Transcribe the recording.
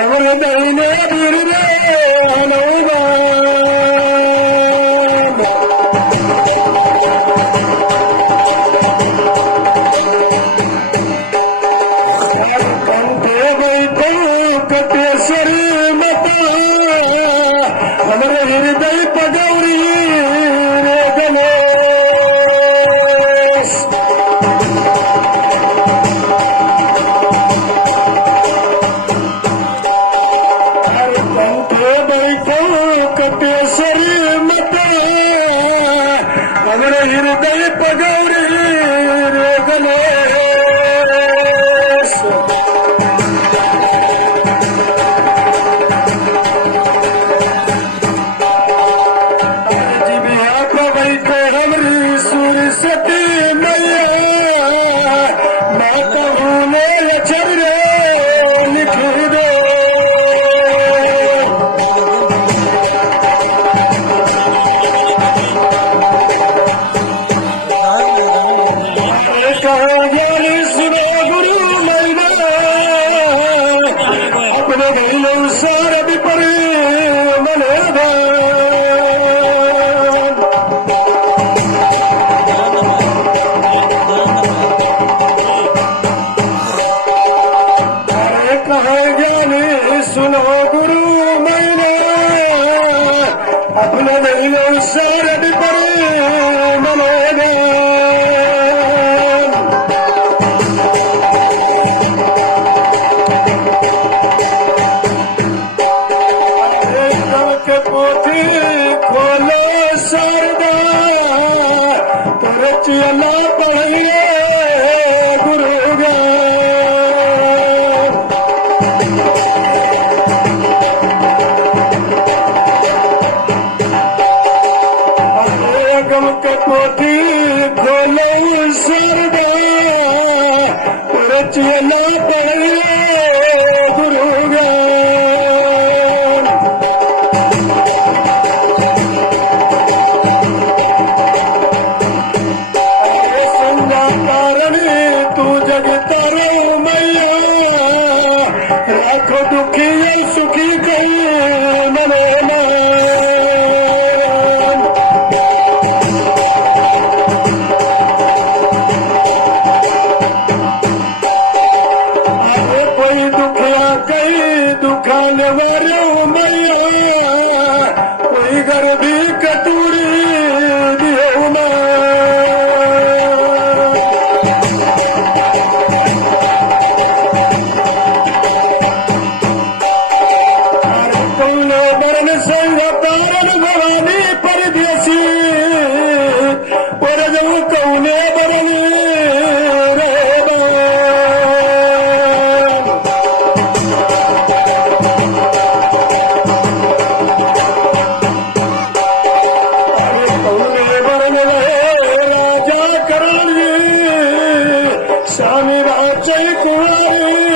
ಅವರ ದೈನೇ ಬಿರುದೇ ಹಲವುದ ಕಂಠೆ ಬೈತು ಕಟ್ಟೇಶ್ವರಿ ಮತ ಅವರ ಹೃದಯ ಪಗೌರಿ ರೇಗಲೇ ಕಟ್ಟೇಶ್ವರಿ ಮತ ಅವರ ಹೃದಯ ಪಗೌರಿ ರೇಗಲೇ सुनो गुरु मैंने अपना दिलो शरद परे मनेगा के पोथी खोलो शारदा तरचियला पढ़िए गुरु गा के पोथी खोलो शारदा रचना पढ़िए गुरु संगा कारण तू जगता रो मैया राखो दुखी सुखी गई मने दुखाने वाले मैया कोई गर्भी कटूरी दियो ना कौन बरन संग पारन भवानी परदेसी और जब कौने बरन स्वामी राजय कुमारी